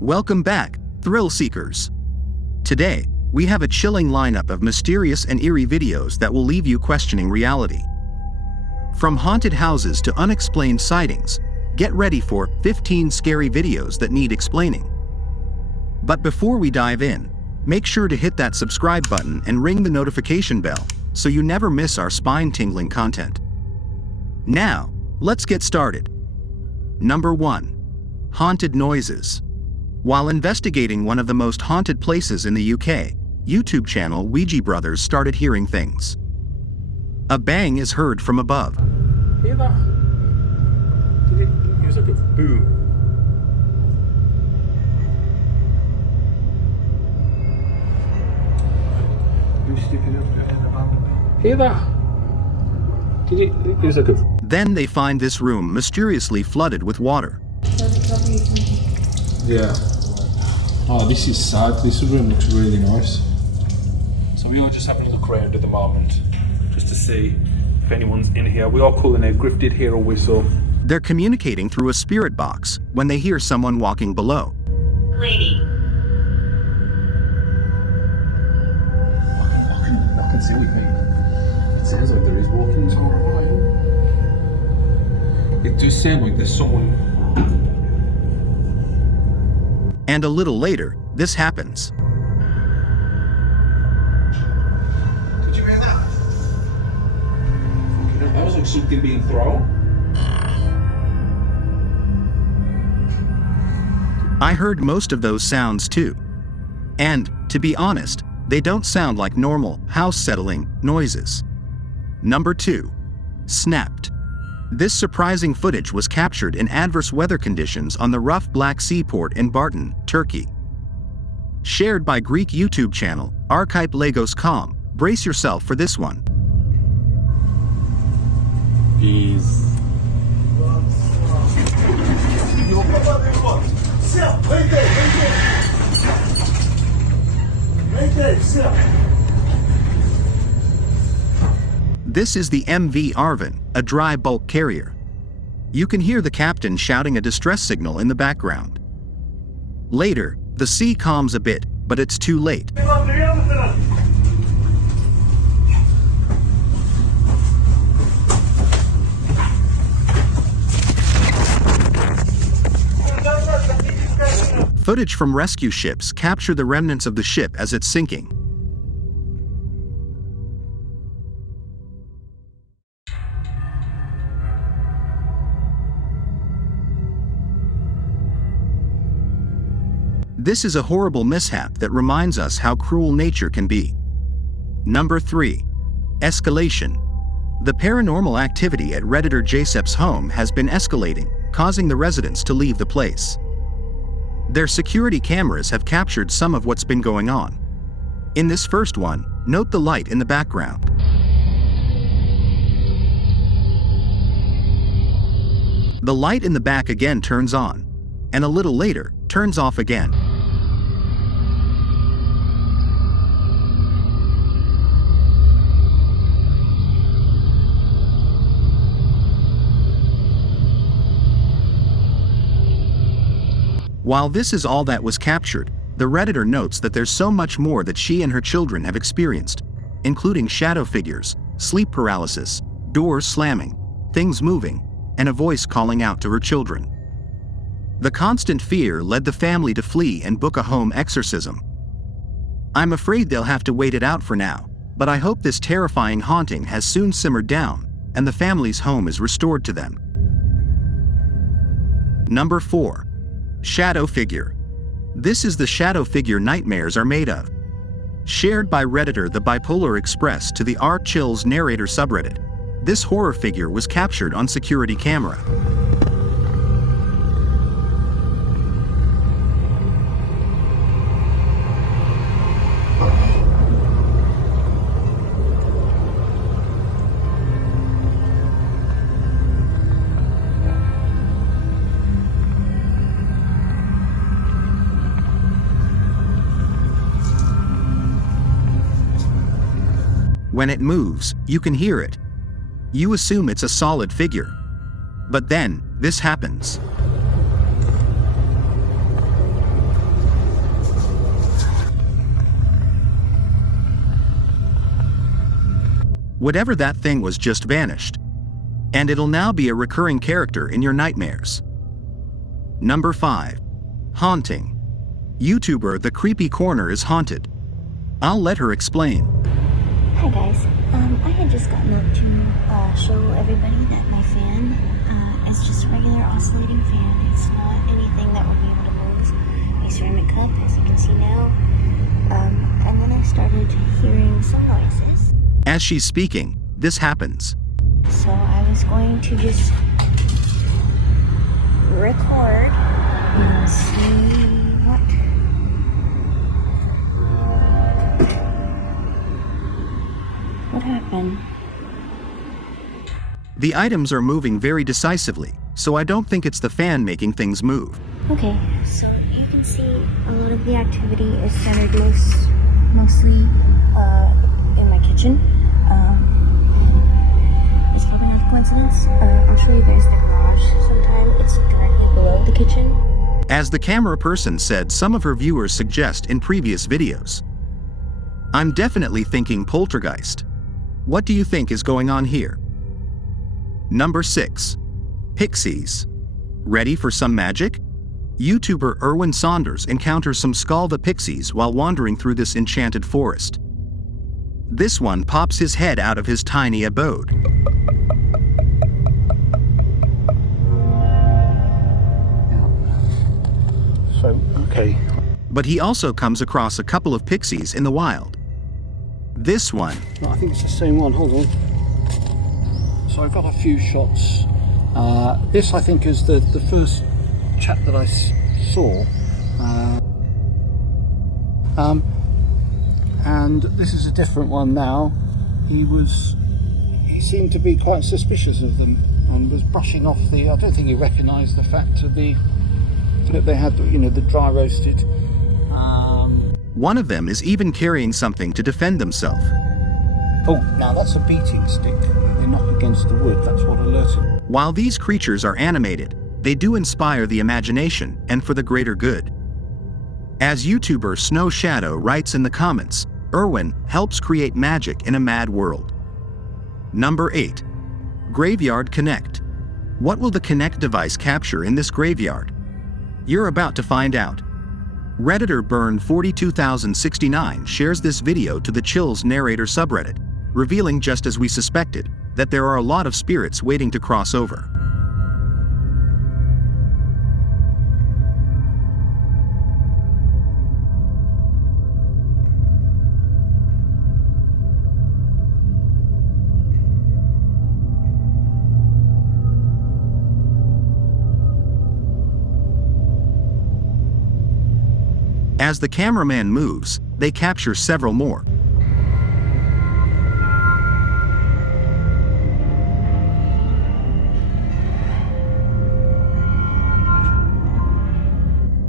Welcome back, thrill seekers. Today, we have a chilling lineup of mysterious and eerie videos that will leave you questioning reality. From haunted houses to unexplained sightings, get ready for 15 scary videos that need explaining. But before we dive in, make sure to hit that subscribe button and ring the notification bell so you never miss our spine-tingling content. Now, let's get started. Number 1. Haunted noises. While investigating one of the most haunted places in the UK, YouTube channel Ouija Brothers started hearing things. A bang is heard from above. Hear that? It was like a boom. Who's sticking up? Hear that? It was like a... Then they find this room mysteriously flooded with water. Yeah. Oh, this is sad. This room looks really nice. So we are just having a look around at the moment, just to see if anyone's in here. We are calling out Griff did hear a whistle. They're communicating through a spirit box when they hear someone walking below. Lady. I can see with me. It sounds like there is walking this whole while. It does sound like there's someone. And a little later, this happens. Did you hear that? That was like something being thrown. I heard most of those sounds too. And, to be honest, they don't sound like normal house-settling noises. Number 2. Snapped. This surprising footage was captured in adverse weather conditions on the rough Black Sea port in Bartın, Turkey. Shared by Greek YouTube channel, Archipelagos.com. Brace yourself for this one. Peace. This is the MV Arvin, a dry bulk carrier. You can hear the captain shouting a distress signal in the background. Later, the sea calms a bit, but it's too late. Footage from rescue ships capture the remnants of the ship as it's sinking. This is a horrible mishap that reminds us how cruel nature can be. Number 3. Escalation. The paranormal activity at Redditor Jasep's home has been escalating, causing the residents to leave the place. Their security cameras have captured some of what's been going on. In this first one, note the light in the background. The light in the back again turns on, and a little later, turns off again. While this is all that was captured, the Redditor notes that there's so much more that she and her children have experienced, including shadow figures, sleep paralysis, doors slamming, things moving, and a voice calling out to her children. The constant fear led the family to flee and book a home exorcism. I'm afraid they'll have to wait it out for now, but I hope this terrifying haunting has soon simmered down, and the family's home is restored to them. Number 4. Shadow figure. This is the shadow figure nightmares are made of. Shared by Redditor The Bipolar Express to the R Chills narrator subreddit. This horror figure was captured on security camera. When it moves, you can hear it. You assume it's a solid figure. But then, this happens. Whatever that thing was just vanished. And it'll now be a recurring character in your nightmares. Number 5. Haunting. YouTuber The Creepy Corner is haunted. I'll let her explain. Hi guys, I had just gotten up to show everybody that my fan is just a regular oscillating fan. It's not anything that would be able to move a ceramic cup, as you can see now. And then I started hearing some noises. As she's speaking, this happens. So I was going to just record and see what. What happened? The items are moving very decisively, so I don't think it's the fan making things move. Okay, so you can see a lot of the activity is centered mostly in my kitchen. It's probably not a coincidence. I'll show you there's the garage sometime. It's directly below the kitchen. As the camera person said some of her viewers suggest in previous videos. I'm definitely thinking poltergeist. What do you think is going on here? Number 6. Pixies. Ready for some magic? YouTuber Erwin Saunders encounters some Skull the Pixies while wandering through this enchanted forest. This one pops his head out of his tiny abode. Okay. But he also comes across a couple of pixies in the wild. This one. No, I think it's the same one, hold on. So I've got a few shots. This I think is the first chap that I saw. And this is a different one now. He seemed to be quite suspicious of them and was brushing off I don't think he recognised the fact of that they had, the dry roasted. One of them is even carrying something to defend themselves. Oh, now that's a beating stick. They knock against the wood, that's what alerted. While these creatures are animated, they do inspire the imagination and for the greater good. As YouTuber Snow Shadow writes in the comments, Erwin helps create magic in a mad world. Number 8. Graveyard Connect. What will the Connect device capture in this graveyard? You're about to find out. Redditor Burn42069 shares this video to the Chills narrator subreddit, revealing just as we suspected, that there are a lot of spirits waiting to cross over. As the cameraman moves, they capture several more.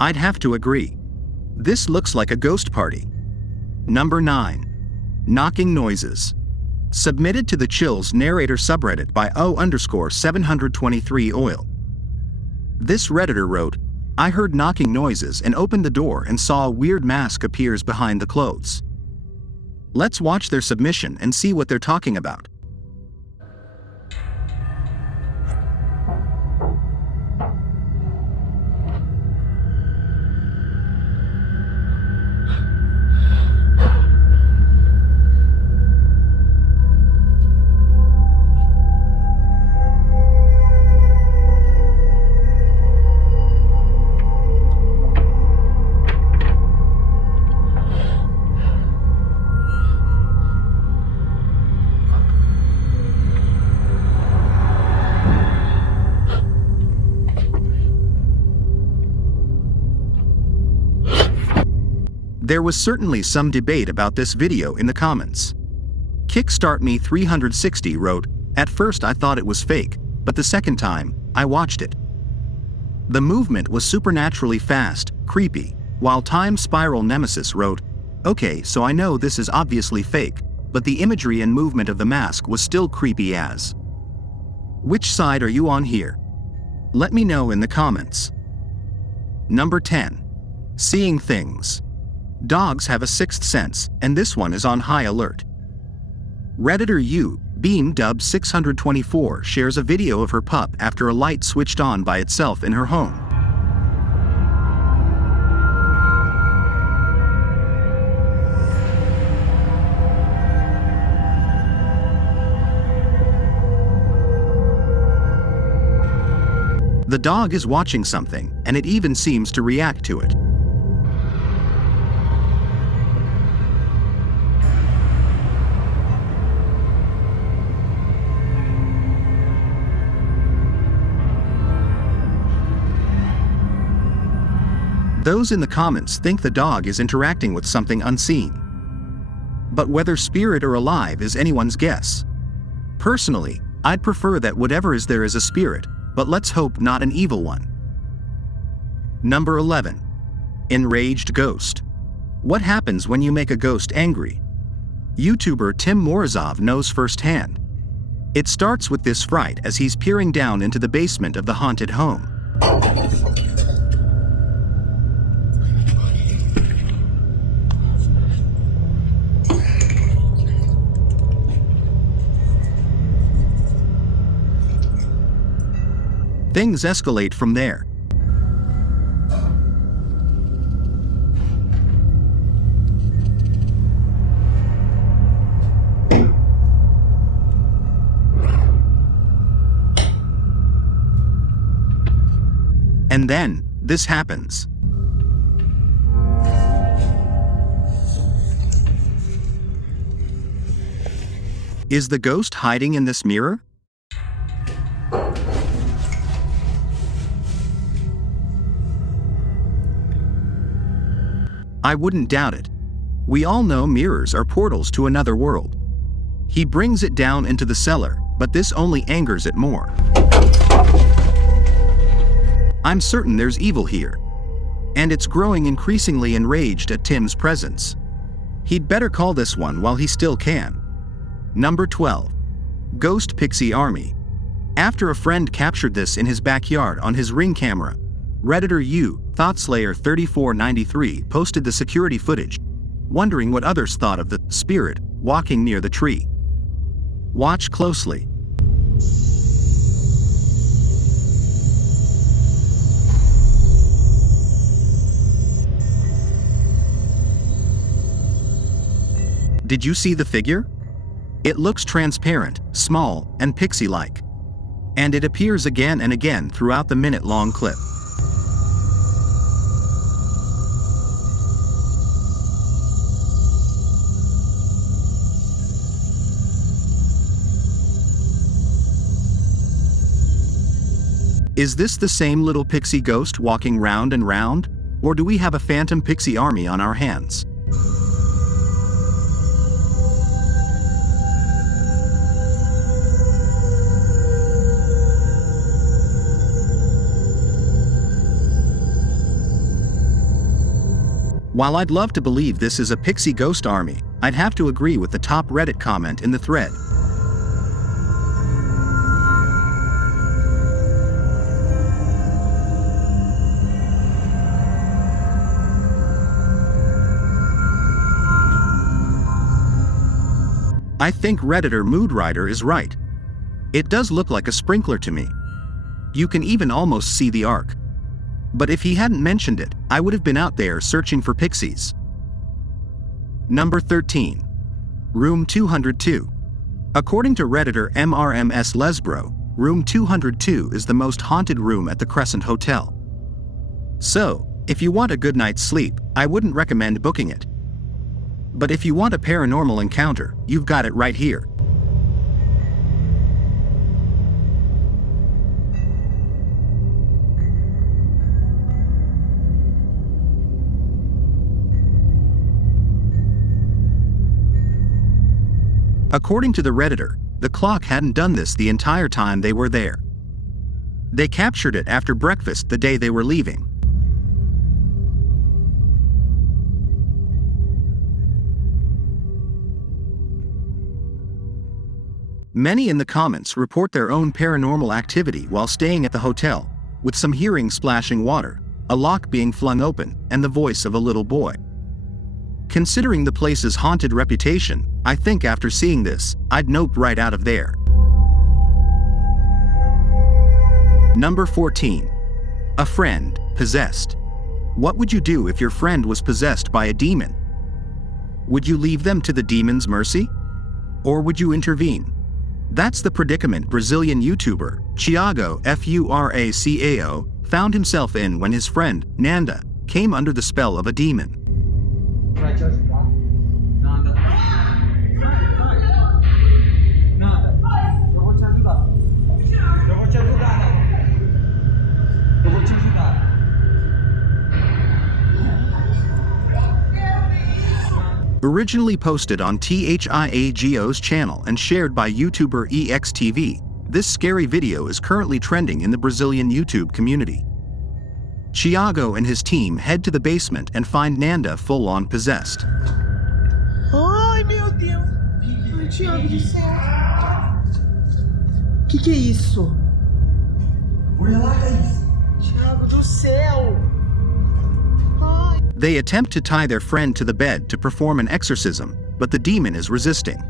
I'd have to agree. This looks like a ghost party. Number 9. Knocking noises. Submitted to the Chills narrator subreddit by O_723 oil. This redditor wrote, I heard knocking noises and opened the door and saw a weird mask appears behind the clothes. Let's watch their submission and see what they're talking about. There was certainly some debate about this video in the comments. Kickstart Me 360 wrote, at first I thought it was fake, but the second time, I watched it. The movement was supernaturally fast, creepy, while Time Spiral Nemesis wrote, okay, so I know this is obviously fake, but the imagery and movement of the mask was still creepy as. Which side are you on here? Let me know in the comments. Number 10. Seeing things. Dogs have a sixth sense, and this one is on high alert. Redditor U, Beam Dub 624 shares a video of her pup after a light switched on by itself in her home. The dog is watching something, and it even seems to react to it. Those in the comments think the dog is interacting with something unseen. But whether spirit or alive is anyone's guess. Personally, I'd prefer that whatever is there is a spirit, but let's hope not an evil one. Number 11. Enraged Ghost. What happens when you make a ghost angry? YouTuber Tim Morozov knows firsthand. It starts with this fright as he's peering down into the basement of the haunted home. Things escalate from there. And then, this happens. Is the ghost hiding in this mirror? I wouldn't doubt it. We all know mirrors are portals to another world. He brings it down into the cellar, but this only angers it more. I'm certain there's evil here. And it's growing increasingly enraged at Tim's presence. He'd better call this one while he still can. Number 12. Ghost Pixie Army. After a friend captured this in his backyard on his Ring camera, Redditor U, ThoughtSlayer3493 posted the security footage, wondering what others thought of the spirit walking near the tree. Watch closely. Did you see the figure? It looks transparent, small, and pixie-like. And it appears again and again throughout the minute-long clip. Is this the same little pixie ghost walking round and round, or do we have a phantom pixie army on our hands? While I'd love to believe this is a pixie ghost army, I'd have to agree with the top Reddit comment in the thread. I think Redditor Moodrider is right. It does look like a sprinkler to me. You can even almost see the arc. But if he hadn't mentioned it, I would have been out there searching for pixies. Number 13. Room 202. According to Redditor MRMS Lesbro, Room 202 is the most haunted room at the Crescent Hotel. So, if you want a good night's sleep, I wouldn't recommend booking it. But if you want a paranormal encounter, you've got it right here. According to the Redditor, the clock hadn't done this the entire time they were there. They captured it after breakfast the day they were leaving. Many in the comments report their own paranormal activity while staying at the hotel, with some hearing splashing water, a lock being flung open, and the voice of a little boy. Considering the place's haunted reputation, I think after seeing this, I'd nope right out of there. Number 14. A friend possessed. What would you do if your friend was possessed by a demon? Would you leave them to the demon's mercy? Or would you intervene? That's the predicament Brazilian YouTuber Thiago Furacao found himself in when his friend, Nanda, came under the spell of a demon. Vai te ajudar. Nada. Vai. Nada. Eu vou te ajudar. Eu vou te ajudar, Nada. Eu vou te ajudar. Originally posted on Thiago's channel and shared by YouTuber EXTV, this scary video is currently trending in the Brazilian YouTube community. Thiago and his team head to the basement and find Nanda full-on possessed. Ai, meu Deus! Ai, Thiago do céu! Que é isso? Olha lá, Thaís. Thiago do céu! Ai! They attempt to tie their friend to the bed to perform an exorcism, but the demon is resisting.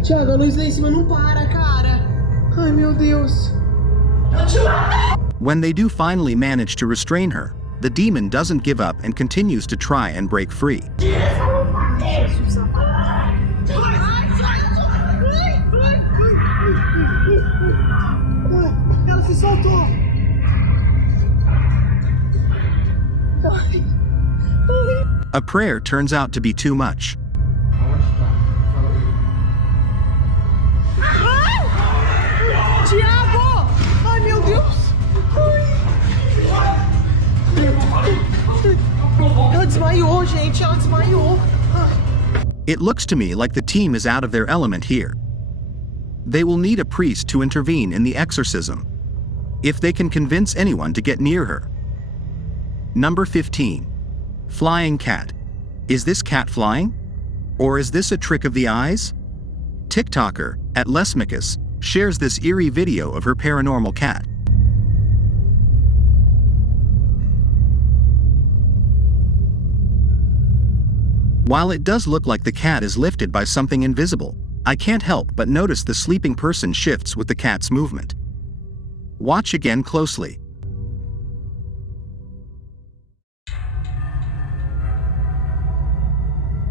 Thiago, a luz lá em cima não para, cara! Ai, meu Deus! When they do finally manage to restrain her, the demon doesn't give up and continues to try and break free. Ela se soltou! A prayer turns out to be too much. Thiago! Ai, meu Deus! Ela desmaiou, gente! Ela desmaiou! It looks to me like the team is out of their element here. They will need a priest to intervene in the exorcism, if they can convince anyone to get near her. Number 15. Flying cat. Is this cat flying? Or is this a trick of the eyes? TikToker, @Lesmicus, shares this eerie video of her paranormal cat. While it does look like the cat is lifted by something invisible, I can't help but notice the sleeping person shifts with the cat's movement. Watch again closely.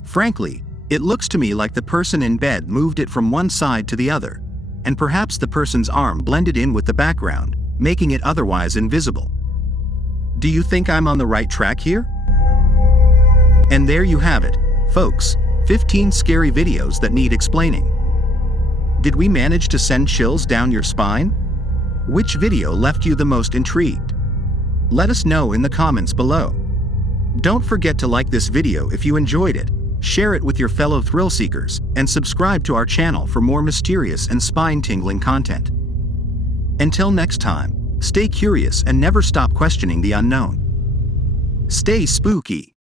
Frankly, it looks to me like the person in bed moved it from one side to the other, and perhaps the person's arm blended in with the background, making it otherwise invisible. Do you think I'm on the right track here? And there you have it, folks, 15 scary videos that need explaining. Did we manage to send chills down your spine? Which video left you the most intrigued? Let us know in the comments below. Don't forget to like this video if you enjoyed it, share it with your fellow thrill seekers, and subscribe to our channel for more mysterious and spine-tingling content. Until next time, stay curious and never stop questioning the unknown. Stay spooky.